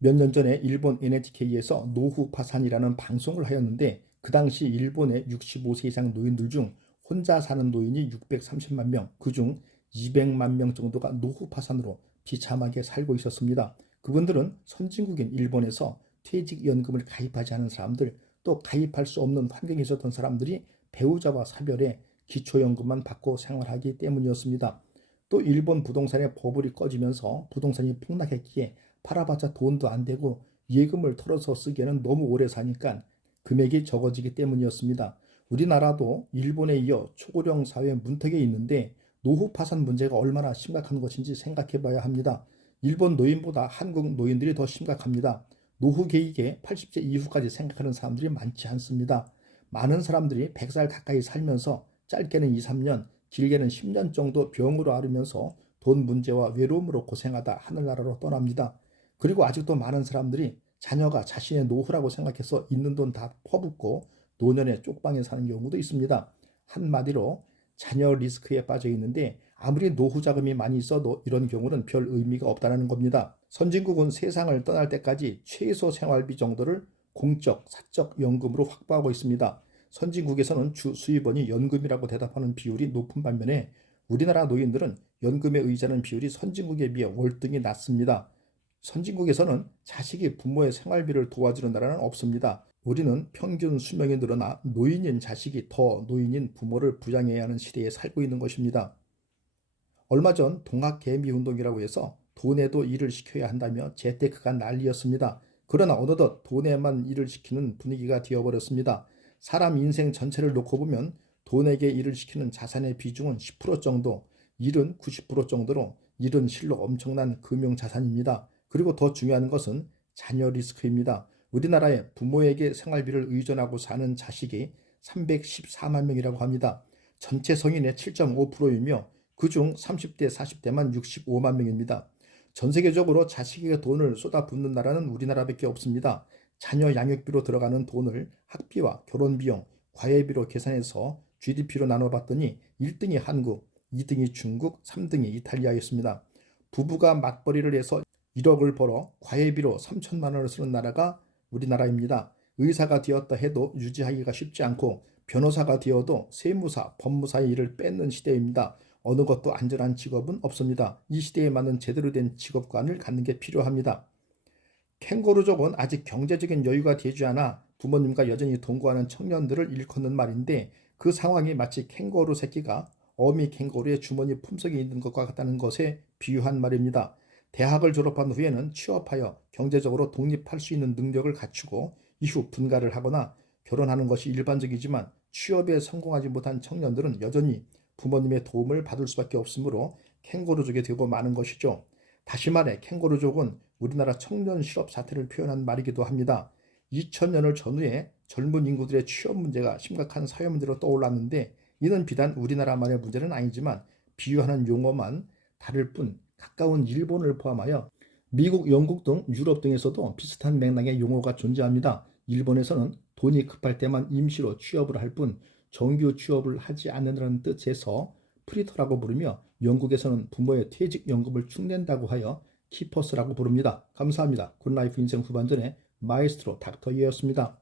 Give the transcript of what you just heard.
몇 년 전에 일본 NHK에서 노후 파산이라는 방송을 하였는데 그 당시 일본의 65세 이상 노인들 중 혼자 사는 노인이 630만 명, 그중 200만 명 정도가 노후 파산으로 비참하게 살고 있었습니다. 그분들은 선진국인 일본에서 퇴직연금을 가입하지 않은 사람들, 또 가입할 수 없는 환경에 있었던 사람들이 배우자와 사별해 기초연금만 받고 생활하기 때문이었습니다. 또 일본 부동산의 버블이 꺼지면서 부동산이 폭락했기에 팔아봤자 돈도 안 되고 예금을 털어서 쓰기에는 너무 오래 사니까 금액이 적어지기 때문이었습니다. 우리나라도 일본에 이어 초고령 사회 문턱에 있는데 노후 파산 문제가 얼마나 심각한 것인지 생각해 봐야 합니다. 일본 노인보다 한국 노인들이 더 심각합니다. 노후 계획에 80세 이후까지 생각하는 사람들이 많지 않습니다. 많은 사람들이 100살 가까이 살면서 짧게는 2, 3년, 길게는 10년 정도 병으로 앓으면서 돈 문제와 외로움으로 고생하다 하늘나라로 떠납니다. 그리고 아직도 많은 사람들이 자녀가 자신의 노후라고 생각해서 있는 돈 다 퍼붓고 노년에 쪽방에 사는 경우도 있습니다. 한마디로 자녀 리스크에 빠져 있는데 아무리 노후 자금이 많이 있어도 이런 경우는 별 의미가 없다는 겁니다. 선진국은 세상을 떠날 때까지 최소 생활비 정도를 공적, 사적 연금으로 확보하고 있습니다. 선진국에서는 주 수입원이 연금이라고 대답하는 비율이 높은 반면에 우리나라 노인들은 연금에 의지하는 비율이 선진국에 비해 월등히 낮습니다. 선진국에서는 자식이 부모의 생활비를 도와주는 나라는 없습니다. 우리는 평균 수명이 늘어나 노인인 자식이 더 노인인 부모를 부양해야 하는 시대에 살고 있는 것입니다. 얼마 전 동학개미운동이라고 해서 돈에도 일을 시켜야 한다며 재테크가 난리였습니다. 그러나 어느덧 돈에만 일을 시키는 분위기가 되어버렸습니다. 사람 인생 전체를 놓고 보면 돈에게 일을 시키는 자산의 비중은 10% 정도, 일은 90% 정도로 일은 실로 엄청난 금융자산입니다. 그리고 더 중요한 것은 자녀 리스크입니다. 우리나라에 부모에게 생활비를 의존하고 사는 자식이 314만 명이라고 합니다. 전체 성인의 7.5%이며 그중 30대, 40대만 65만 명입니다. 전 세계적으로 자식에게 돈을 쏟아붓는 나라는 우리나라밖에 없습니다. 자녀 양육비로 들어가는 돈을 학비와 결혼비용, 과외비로 계산해서 GDP로 나눠봤더니 1등이 한국, 2등이 중국, 3등이 이탈리아였습니다. 부부가 맞벌이를 해서 1억을 벌어 과외비로 3천만 원을 쓰는 나라가 우리나라입니다. 의사가 되었다 해도 유지하기가 쉽지 않고 변호사가 되어도 세무사, 법무사의 일을 뺏는 시대입니다. 어느 것도 안전한 직업은 없습니다. 이 시대에 맞는 제대로 된 직업관을 갖는 게 필요합니다. 캥거루족은 아직 경제적인 여유가 되지 않아 부모님과 여전히 동거하는 청년들을 일컫는 말인데 그 상황이 마치 캥거루 새끼가 어미 캥거루의 주머니 품속에 있는 것과 같다는 것에 비유한 말입니다. 대학을 졸업한 후에는 취업하여 경제적으로 독립할 수 있는 능력을 갖추고 이후 분가를 하거나 결혼하는 것이 일반적이지만 취업에 성공하지 못한 청년들은 여전히 부모님의 도움을 받을 수밖에 없으므로 캥거루족이 되고 마는 것이죠. 다시 말해 캥거루족은 우리나라 청년 실업 사태를 표현한 말이기도 합니다. 2000년을 전후에 젊은 인구들의 취업 문제가 심각한 사회 문제로 떠올랐는데 이는 비단 우리나라만의 문제는 아니지만 비유하는 용어만 다를 뿐 가까운 일본을 포함하여 미국, 영국 등 유럽 등에서도 비슷한 맥락의 용어가 존재합니다. 일본에서는 돈이 급할 때만 임시로 취업을 할 뿐 정규 취업을 하지 않는다는 뜻에서 프리터라고 부르며 영국에서는 부모의 퇴직연금을 축낸다고 하여 키퍼스라고 부릅니다. 감사합니다. 굿라이프 인생 후반전의 마에스트로 닥터 이었습니다.